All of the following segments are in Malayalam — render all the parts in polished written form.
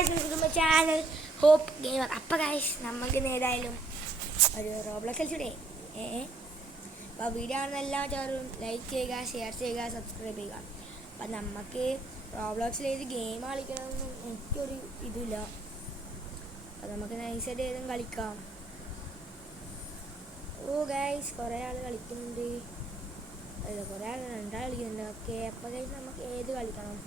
Guys, welcome to my channel hope gamer. അപ്പോൾ ഗൈസ്, നമുക്ക് ഏതായാലും ഒരു റോബ്ലോക്സ് കളിച്ചൂടെ? അപ്പോൾ വീഡിയോ കാണുന്ന എല്ലാവരും ലൈക്ക് ചെയ്യുക, ഷെയർ ചെയ്യുക, സബ്സ്ക്രൈബ് ചെയ്യുക. അപ്പം നമുക്ക് റോബ്ലോക്സിൽ ഏത് ഗെയിം കളിക്കണമെന്നും എനിക്കൊരു ഇതില്ല. അപ്പം നമുക്ക് നൈസായിട്ട് ഏതും കളിക്കാം. ഓ ഗൈസ്, കുറേ ആൾ കളിക്കുന്നുണ്ട്. അല്ല, കുറേ ആൾ രണ്ടാൾ കളിക്കുന്നുണ്ട്. ഓക്കെ, അപ്പോൾ ഗൈസ് നമുക്ക് ഏത് കളിക്കണം?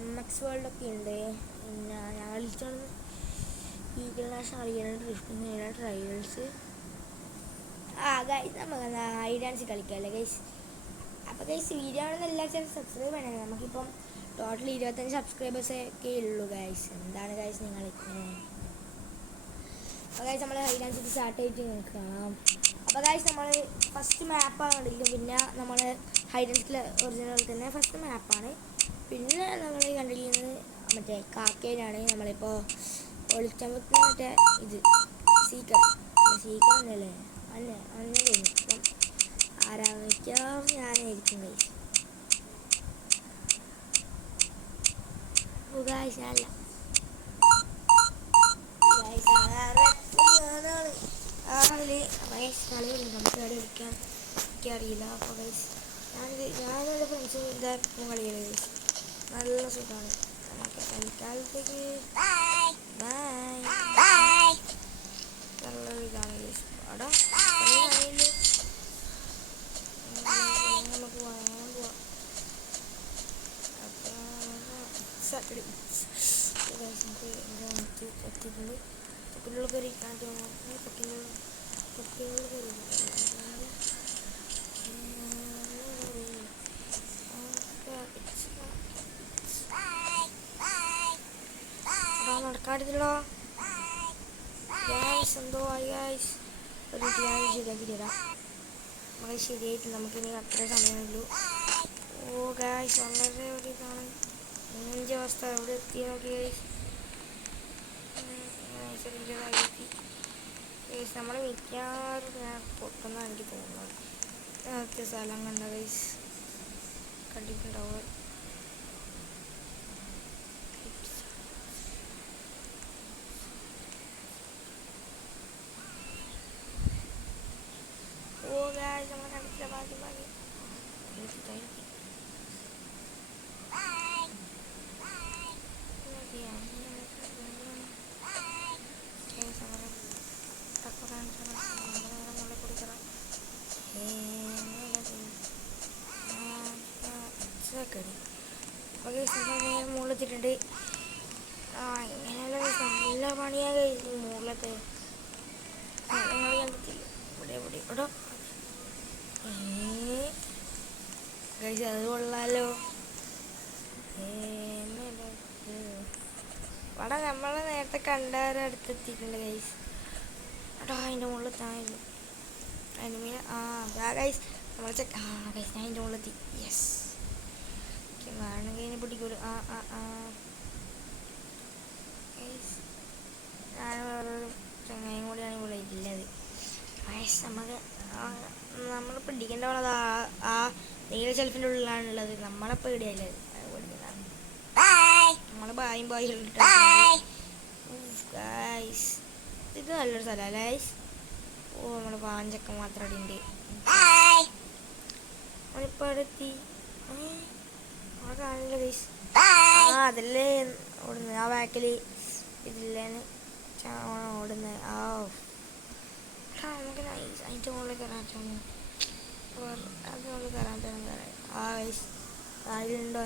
MX വേൾഡൊക്കെ ഉണ്ട്. പിന്നെ ഞാൻ കളിച്ചാണ് ഈഗിൾ നാഷൻ കളിക്കുന്നുണ്ട്, ഡ്രിഫ്റ്റിംഗ് ട്രയൽസ്. ഗൈസ്, നമുക്ക് ഹൈഡ് ആൻഡ് സീക്ക് കളിക്കാമല്ലേ ഗൈസ്? അപ്പോൾ ഗൈസ്, വീഡിയോ ആണെന്ന് എല്ലാ ചാനൽ സബ്സ്ക്രൈബ് ചെയ്യണം. നമുക്കിപ്പം ടോട്ടൽ 25 സബ്സ്ക്രൈബേഴ്സൊക്കെ ഉള്ളൂ ഗൈസ്. എന്താണ് ഗൈസ് നിങ്ങൾ അപ്പോൾ ഗൈസ്, നമ്മൾ ഹൈഡ് ആൻഡ് സീക്ക് സ്റ്റാർട്ട് ചെയ്തിട്ട് നിങ്ങൾക്ക് കാണാം. അപ്പോൾ ഗൈസ്, നമ്മൾ ഫസ്റ്റ് മാപ്പാണ് കണ്ടിരിക്കും. പിന്നെ നമ്മൾ ഹൈഡ് ആൻഡ് സീക്കിൽ ഒറിജിനൽ തന്നെ ഫസ്റ്റ് മാപ്പാണ്. പിന്നെ നമ്മൾ കണ്ടിരിക്കുന്നത് മറ്റേ കാക്കേനാണ്. നമ്മളിപ്പോൾ ഒളിക്കാൻ വെക്കുന്ന മറ്റേ ഇത് സീക്കർ തന്നെയല്ലേ? അന്നെ അങ്ങനെ കഴിഞ്ഞു. അപ്പം ആരാന്ന് വയ്ക്കാം, ഞാനായിരിക്കും ഗൈസ്. ഗൈസ് ഞാനല്ല നമുക്ക് അവിടെ വിളിക്കാൻ എനിക്കറിയില്ല. അപ്പോൾ ഗൈസ്, ഞാനെൻ്റെ ഫ്രണ്ട്സ് ഇതായിരിക്കും കളികളെ ഗൈസ്. നല്ല സുഖമാണ് നമുക്ക് തൽക്കാലത്തേക്ക്. നല്ലൊരു ഇതാണ് ഗൈസ്. അവിടെ നമുക്ക് വാങ്ങാൻ പോവാം. അപ്പം സാറ്റർഡേ നമുക്ക് എത്തിയിട്ടുണ്ട്. തൊക്കിനുള്ള കയറി കാണിച്ചു തൊക്കിനുള്ള കയറി നടക്കാടില്ലോ ഗൈസ്. എന്തോ ആയി ഗൈസ്, ഒരു ശരിയാക്കി തരാം. നമുക്ക് ശരിയായിട്ട് നമുക്കിനി അത്ര സമയമുള്ളൂ. ഓ ഗൈസ്, വളരെ ഒരു ഇതാണ് നെഞ്ച അവസ്ഥ. എവിടെ എത്തി നോക്കി ഗൈസ്. ഗൈസ്, നമ്മൾ മിക്കാറും ഞാൻ പൊട്ടുന്ന എനിക്ക് തോന്നുന്നത്. നേരത്തെ സ്ഥലം കണ്ട ഗൈസ്, കണ്ടിട്ടുണ്ടാവുക. ഓ ഗൈസ്, നമ്മൾ കണ്ടിട്ടില്ല. ബാക്കി മുകളിലെത്തിയിട്ടുണ്ട്. ഇങ്ങനെയുള്ള നല്ല പണിയാ കഴിച്ചു മുകളിലത്തെ. ഇവിടെ കഴിച്ച് അത് കൊള്ളാലോ. ഇവിടെ നമ്മളെ നേരത്തെ കണ്ടവരടുത്തെത്തിയിട്ടുണ്ട് ഗൈസ്. എടാ, അതിൻ്റെ മുകളിൽ തായിരുന്നു അനിമീന. ഗൈസ്, നമ്മൾ ഗൈസ്, ഞാൻ അതിൻ്റെ മുകളിലെത്തി. യെസ്, വേണമെങ്കിൽ അതിനെ പിടിക്കൂല. ഗൈസ്, ഞാൻ വേറൊരു ചങ്ങായും കൂടിയാണ് ഇവിടെ ഇല്ലത്. ഗൈസ്, നമുക്ക് നമ്മൾ പിടിക്കേണ്ടത് ആ നീല ഷെൽഫിൻ്റെ ഉള്ളിലാണുള്ളത്. നമ്മളെ പേടിയല്ലേ നമ്മൾ ബായും ഗൈസ്. ഇത് നല്ലൊരു സ്ഥലമാണ് ഗൈസ്. ഓ, നമ്മൾ പാഞ്ചക്ക മാത്രം അടിയുണ്ട്. നമ്മളിപ്പോൾ അവിടെ എത്തി. അവിടെ കാണില്ല ഗൈസ്. അതല്ലേ ഓടുന്നത്. ആ ബാക്കിൽ ഇതില്ലേന്ന് ഓടുന്നത്. നമുക്ക് നൈസ് അതിൻ്റെ മുകളിൽ കയറാൻ അതിൻ്റെ മുകളിൽ കയറാൻ തന്നെ ഗൈസ്. അതിലുണ്ടോ?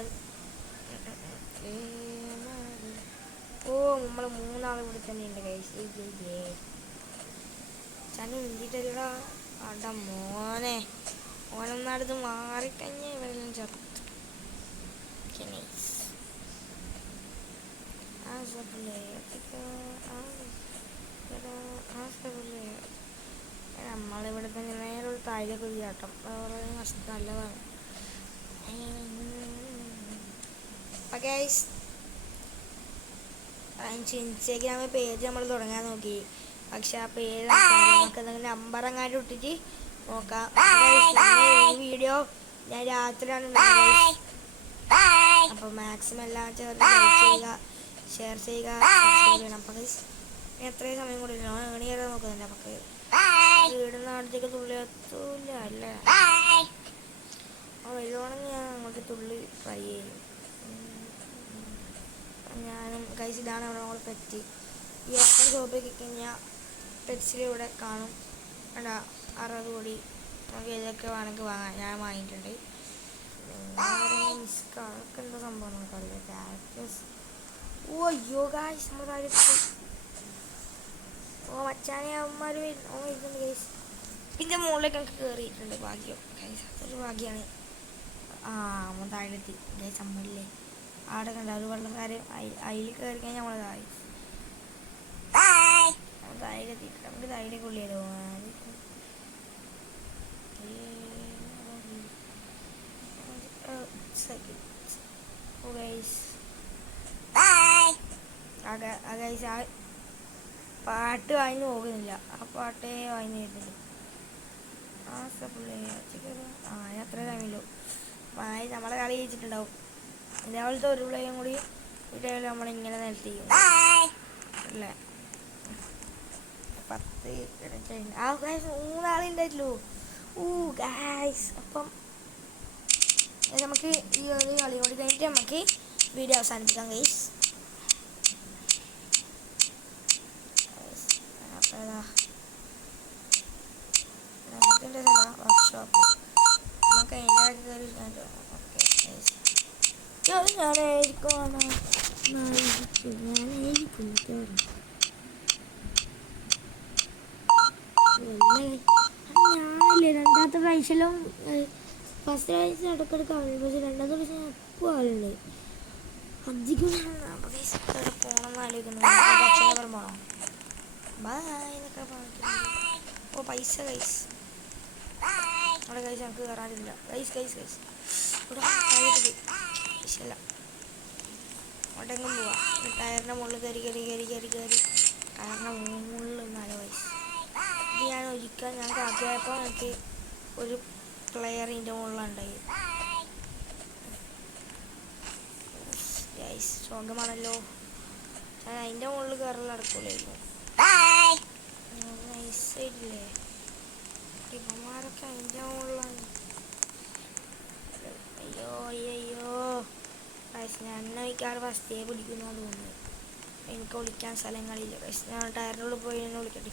ഓ, നമ്മൾ 3 ആൾ ഇവിടെ തന്നെ ഉണ്ട് ഗൈസ്. ചനി എന്തിട്ടല്ല അട മോനെ. ഓനൊന്നടുത്ത് മാറിക്കഴിഞ്ഞാൽ ഇവരെല്ലാം ചത്തു. നമ്മളിവിടെ തന്നെ നേരെ ഒരു താഴേക്ക് ഒരു ചാട്ടം. നല്ലതാണ്. അപ്പം ഗൈസ്, ഇൻസ്റ്റാഗ്രാമിൽ പേജ് നമ്മൾ തുടങ്ങാൻ നോക്കി. പക്ഷെ ആ പേര് നമുക്ക് എന്തെങ്കിലും നമ്പർ അങ്ങാട്ട് ഇട്ടിട്ട് നോക്കാം. ഈ വീഡിയോ ഞാൻ രാത്രിയാണ്. അപ്പോൾ മാക്സിമം എല്ലാം ചേർത്ത് ലൈക്ക് ചെയ്യുക, ഷെയർ ചെയ്യുക, സബ്സ്ക്രൈബ് ചെയ്യണം. അപ്പം എത്രയും സമയം കൂടി ഏണിയാക്കാൻ നോക്കുന്നുണ്ട്. നമുക്ക് വീടിൻ്റെ അടുത്തേക്ക് തുള്ളി എത്തൂല അല്ലേ? വരുവാണെങ്കിൽ ഞാൻ അങ്ങോട്ട് തുള്ളി ട്രൈ ചെയ്യും. ഞാനും ഗൈസ് ഇതാണ് അവിടെ നമ്മൾ പെറ്റ്. ഈ ഓപ്പൺ ഷോപ്പിൽ കഴിഞ്ഞാൽ പെറ്റ്സിലിവിടെ കാണും. വേണ്ട 60 കോടി നമുക്ക് ഇതൊക്കെ വേണമെങ്കിൽ വാങ്ങാം. ഞാൻ വാങ്ങിയിട്ടുണ്ട്. മിസ്ക അതൊക്കെ എന്താ സംഭവം നമുക്കറിയില്ല. ക്യാരക്ടേഴ്സ് അയ്യോ ഗൈസ് നമ്മൾ കാര്യത്തിൽ മച്ചാനെ അവന്മാർ വരുന്നുണ്ട് ഗൈസ്. ഇതിൻ്റെ മുകളിലേക്ക് നമുക്ക് കയറിയിട്ടുണ്ട്. ഭാഗ്യം ഗൈസ്, അതൊരു ഭാഗ്യമാണ്. നമ്മൾ താഴെത്തി ഗൈസ്. അമ്മയില്ലേ അവിടെ കണ്ട ഒരു വെള്ളക്കാരൻ അതിൽ കയറി കഴിഞ്ഞാൽ നമ്മൾ താഴെത്തിയിട്ട് നമുക്ക് താഴെ കൊള്ളിയാലോ. പാട്ട് വാങ്ങി പോകുന്നില്ല. ആ പാട്ടേ വാങ്ങി വരുന്നില്ല. അത്ര ടൈമില്ലോ നമ്മളെ കളി ജയിച്ചിട്ടുണ്ടാവും. ഇതേപോലത്തെ ഒരു പ്ലേയും കൂടി ഇതേപോലെ നമ്മളിങ്ങനെ നിലത്തിക്കും അല്ലേ. 10 3 ഗായ്സ്. അപ്പം നമുക്ക് ഈ ഒരു കളി കൂടി കഴിഞ്ഞിട്ട് നമുക്ക് വീഡിയോ അവസാനിപ്പിക്കാം ഗൈസ്. വർക്ക്ഷോപ്പ് നമുക്ക് ഞാനില്ലേ രണ്ടാമത്തെ പ്രാവശ്യം ഫസ്റ്റ് പ്രാവശ്യം ഇടയ്ക്കിടയ്ക്ക് ആളുണ്ട്. പക്ഷെ രണ്ടാമത്തെ പ്രാവശ്യം എപ്പോൾ ആളുണ്ട്. അധികം പോകണമെന്ന് ആലോചിക്കുന്നു. പോണോ പൈസ ഗൈസ് അവിടെ ഗൈസ് നമുക്ക് കയറാനില്ല. ഗൈസ് ഇവിടെ പൈസല്ല. അവിടെങ്ങും പോവാം. ടയറിൻ്റെ മുകളിൽ കയറി ടയറിൻ്റെ മുകളിൽ 4 വയസ്സ്. ഇത് ഞാൻ ഒരിക്കൽ ഞാൻ കാത്തിയപ്പോൾ എനിക്ക് ഒരു പ്ലെയർ ഇതിൻ്റെ മുകളിലുണ്ടായി. ഗൈസ് സ്വർഗമാണല്ലോ. ഞാൻ അതിൻ്റെ മുകളിൽ കയറൽ നടക്കൂലായിരുന്നു. നൈസായിട്ടില്ലേ ഇവന്മാരൊക്കെ അതിൻ്റെ മുകളിലാണ്. അയ്യോ ഗൈസ് ഞാൻ മിക്കാറ് ഫസ്റ്റേ പിടിക്കുന്നു തോന്നുന്നു. എനിക്ക് വിളിക്കാൻ സ്ഥലങ്ങളില്ല ഗൈസ്. ഞാൻ ടയറിൻ്റെ ഉള്ളിൽ പോയി എന്നെ വിളിക്കട്ടെ.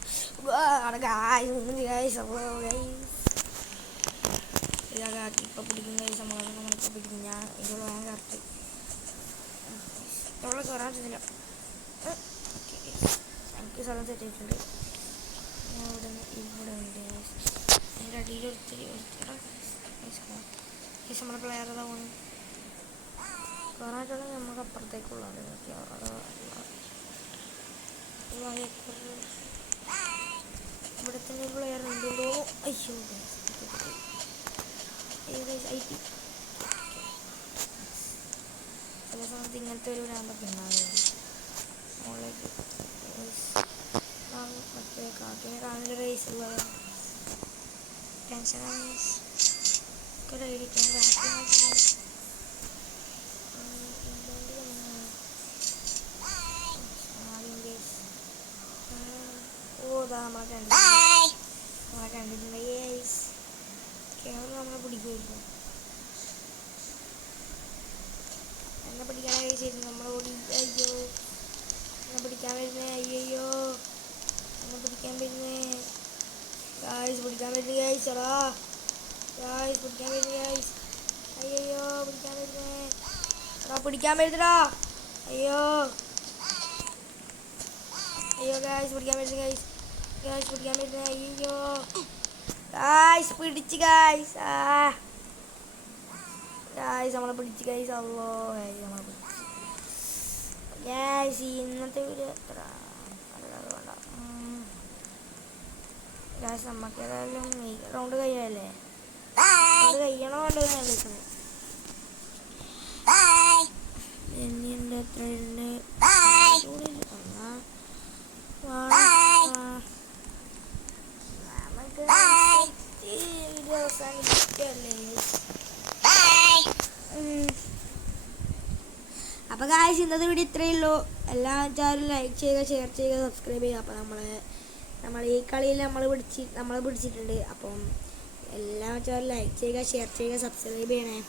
ഇപ്പം പിടിക്കും ഗൈസ്. നമ്മളിപ്പോൾ പിടിക്കും. ഞാൻ ഇതിവിടെ വേഗം കറക്റ്റ് ഇവിടെ കയറാൻ പറ്റുന്നില്ല. എനിക്ക് സ്ഥലം സെറ്റ് ചെയ്തിട്ടുണ്ട്. ഞാൻ ഇവിടെ ഉണ്ട്. അതിൻ്റെ അടിയിൽ ഒത്തിരി നമ്മുടെ പ്ലെയർ ഏതാ പോകുന്നത് കയറാനായിട്ടുള്ള നമുക്ക് അപ്പുറത്തേക്കുള്ളത്. ഇവിടെ തന്നെ ഒരു പ്ലെയർ ഉണ്ടല്ലോ. അയ്യോ ചില സമയത്ത് ഇങ്ങനത്തെ ഒരു ഭ്രാന്തൊക്കെ ഉണ്ടാവുക. മുകളിലേക്ക് മറ്റേ കാക്കിനെ കാണുന്ന റേസ് ടെൻഷനാണ്. നമ്മളെ കണ്ടിട്ടുണ്ട് ഗൈസ്. ക്യാമറ നമ്മളെ പിടിക്കുമായിരുന്നു. എന്നെ പിടിക്കാനൊക്കെ ചെയ്തിരുന്നു. നമ്മളെ ഓടി. അയ്യോ എന്നെ പിടിക്കാൻ വരുന്നേ. അയ്യോ എന്നെ പിടിക്കാൻ വരുന്നേ ഗൈസ്. പിടിക്കാൻ വരുന്നു ഗൈസ്. എടാ ഗൈസ് പിടിക്കാൻ വരുന്നു ഗൈസ്. അയ്യോ പിടിക്കാൻ വരുന്നേ. എടാ പിടിക്കാൻ വരുന്നടാ. അയ്യോ ഗൈസ് പിടിക്കാൻ വരുന്നു ഗൈസ്. പിടിക്കാൻ വരുന്നേ. അയ്യോ ഗൈസ് പിടിച്ച് ഗൈസ്. ഗൈസ് നമ്മളെ പിടിച്ച് ഗൈസ്. അല്ലോ ഗൈസ് നമ്മളെ പിടിച്ച് ഗൈസ്. ഇന്നത്തെ വീഡിയോ എത്ര നല്ലത് വേണ്ട ഗൈസ്. നമുക്ക് ഏതായാലും റൗണ്ട് കഴിയല്ലേ. അത് കഴിയണോ വേണ്ടത് ഞാൻ വിളിക്കുന്നത്. എന്നുണ്ട് എത്ര ഉണ്ട് നമുക്ക് അവസാനിപ്പിക്കല്ലേ. അപ്പോൾ ഗായ്സ് ഇന്നത്തെ വീഡിയോ ഇത്രയേ ഉള്ളൂ. എല്ലാവരും ലൈക്ക് ചെയ്യുക, ഷെയർ ചെയ്യുക, സബ്സ്ക്രൈബ് ചെയ്യുക. അപ്പോൾ നമ്മൾ ഈ കളിയിൽ നമ്മളെ പിടിച്ചിട്ടുണ്ട്. അപ്പം എല്ലാവരും ലൈക്ക് ചെയ്യുക, ഷെയർ ചെയ്യുക, സബ്സ്ക്രൈബ് ചെയ്യണേ.